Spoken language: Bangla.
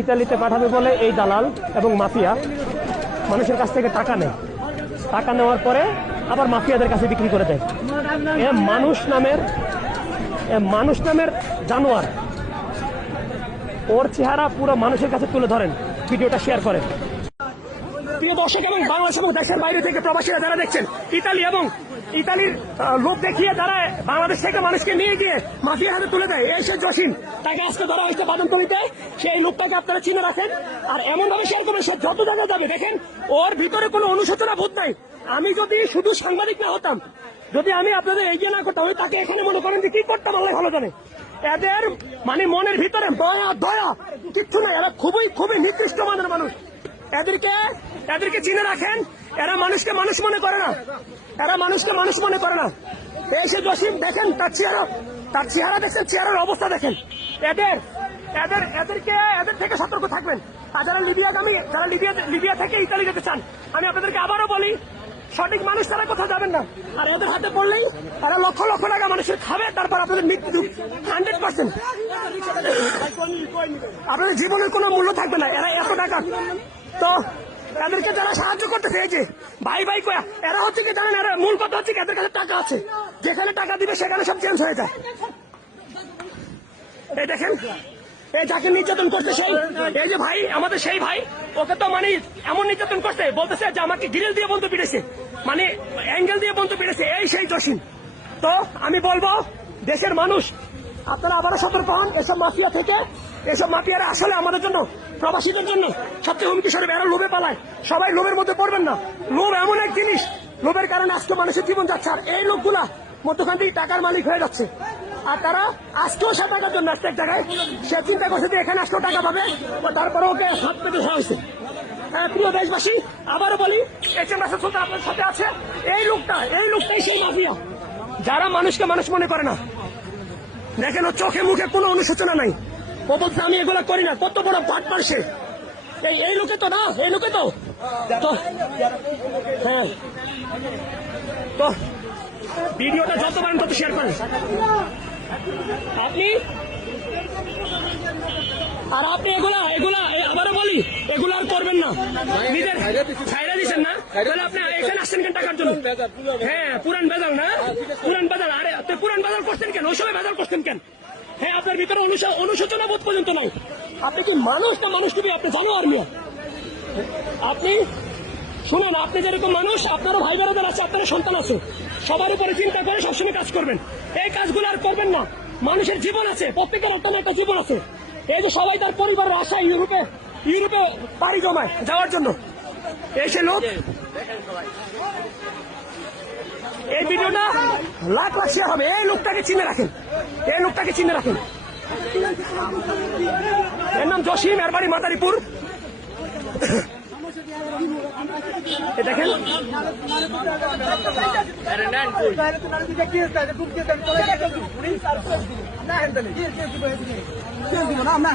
ইতালিতে পাঠাবে বলে এই দালাল এবং মাফিয়া। মানুষের কাছ থেকে টাকা নেয়। টাকা নেওয়ার পরে আবার মাফিয়াদের কাছে বিক্রি করে দেয়। এ মানুষ নামের মানুষ নামের জানোয়ার। ওর চেহারা পুরো মানুষের কাছে তুলে ধরেন। ভিডিওটা শেয়ার করেন। প্রিয় দর্শক এবং বাংলাদেশ এবং দেশের বাইরে থেকে প্রবাসীরা যারা দেখছেন, ইতালি এবং ইতালির লোক দেখিয়ে তারা বাংলাদেশ থেকে মানুষকে নিয়ে গিয়ে মাফিয়ার হাতে তুলে দেয়। এই সে তাকে আজকে ধরা হয়েছে বাদনতলিতে সেই লোকটাকে আপনারা চিনে রাখেন। আর এমন ভাবে শেয়ার করবেন, সে যত জায়গায় যাবে, দেখেন, ওর ভিতরে কোনো অনুশোচনা বোধ নাই। আমি যদি শুধু সাংবাদিক না হতাম, যদি আমি আপনাদের এগিয়ে না করতাম, আমি তাকে এখানে মনে করেন যে কি করতাম, আল্লাহ ভালো জানে। এদের মানে মনের ভিতরে দয়া দয়া, কিচ্ছু নাই। এরা খুবই খুবই নির্দিষ্ট মানের মানুষ। এদেরকে এদেরকে চিনে রাখেন। এরা মানুষকে মানুষ মনে করে না। এরা মানুষকে মানুষ মনে করে না। এই সে জসিম দেখেন তার চেহারা। তার চেহারা দেখছেন, চেহারার অবস্থা দেখেন। এদের এদের, এদেরকে, এদের থেকে সতর্ক থাকবেন। আর যারা লিবিয়াগামী, যারা লিবিয়া লিবিয়া থেকে ইতালি যেতে চান, আমি আপনাদেরকে আবারও বলি, সঠিক মানুষ তারা কোথাও যাবেন না। আর এদের হাতে পড়লেই তারা লক্ষ লক্ষ টাকা মানুষের খাবে, তারপর আপনাদের মৃত্যু হান্ড্রেড পার্সেন্ট। আপনাদের জীবনের কোনো মূল্য থাকবে না। এরা এত টাকা। তো এদেরকে যারা সাহায্য এই যে, ভাই ভাই কয়া, এরা হচ্ছে কি জানেন, এরা মূল কথা হচ্ছে এদের কাছে টাকা আছে। যেখানে টাকা দিবে, সেখানে সব চেঞ্জ হয়ে যায়। এই দেখেন, এই যাকে নির্যাতন করছে সেই, এই যে ভাই, আমাদের সেই ভাই, ওকে তো মানে এমন নির্যাতন করছে, বলতেছে যে আমাকে গ্রিল দিয়ে বন্ধু পিটেছে মানে অ্যাঙ্গেল দিয়ে বন্ধু পিটেছে এই সেই জসিম তো আমি বলব, দেশের মানুষ, আপনারা আবারও সতর্ক হন, এসব মাফিয়া থেকে এসব মাফিয়ারা আসলে আমাদের জন্য প্রবাসীদের জন্য সবচেয়ে হুমকি স্বরূপ এরা লোভে পালায়। সবাই লোভের মধ্যে পড়বেন না। লোভ এমন এক জিনিস লোভের কারণে আজকে মানুষের জীবন যাচ্ছে আর এই লোকগুলা মধ্যখান থেকে টাকার মালিক হয়ে যাচ্ছে। আর তারা আজকেও সে টাকার জন্য আসছে এক জায়গায় সে চিন্তা করছে যে এখানে আসলেও টাকা পাবে তারপরে ওকে হাত পেতে হয়েছে। হ্যাঁ, প্রিয় দেশবাসী আবারও বলি এইচ এম সুলতান আপনার সাথে আছে এই লোকটা এই লোকটাই সেই মাফিয়া। যারা মানুষকে মানুষ মনে করে না দেখেন চোখে মুখে কোনো অনুশোচনা নাই। বলছে আমি এগুলো করি না। কত বড় পাট পারছে এই লোকে তো না, এই লোকে তো। হ্যাঁ। তো ভিডিওটা যত পারেন তত শেয়ার করেন। আপনি আর আপনি এগুলা এগুলা আবারও বলি, এগুলো আর করবেন না। নিজের ছাইরা দিচ্ছেন না। তাহলে আপনি এখানে আসছেন কেন টাকার জন্য? হ্যাঁ পুরান বেজাল না? পুরান বেজাল। আরে পুরান বেজাল করছেন কেন? ওই সময় বেজাল করছেন কেন? হ্যাঁ আপনার ভিতরে অনুশোচনা বোধ পর্যন্ত নাই। আপনি কি মানুষ না মানুষ তুমি? আপনি জানো আর আপনি, শুনুন, আপনি যেরকম মানুষ, আপনারও ভাই বোনেদের আছে আপনার সন্তান আছে। সবার উপরে চিন্তা করে সবসময় কাজ করবেন। এই কাজগুলো আর করবেন না। মানুষের জীবন আছে, প্রত্যেকের একটা একটা জীবন আছে। এই যে সবাই তার পরিবারের আশা ইউরোপে ইউরোপে পাড়ি জমায় যাওয়ার জন্য। এই সে লোক এই ভিডিওটা লাখ লাখ শেয়ার হবে এই লোকটাকে চিনে রাখেন এই লোকটাকে চিনে রাখেন এর নাম জসিম এর বাড়ি মাদারীপুর দেখেন না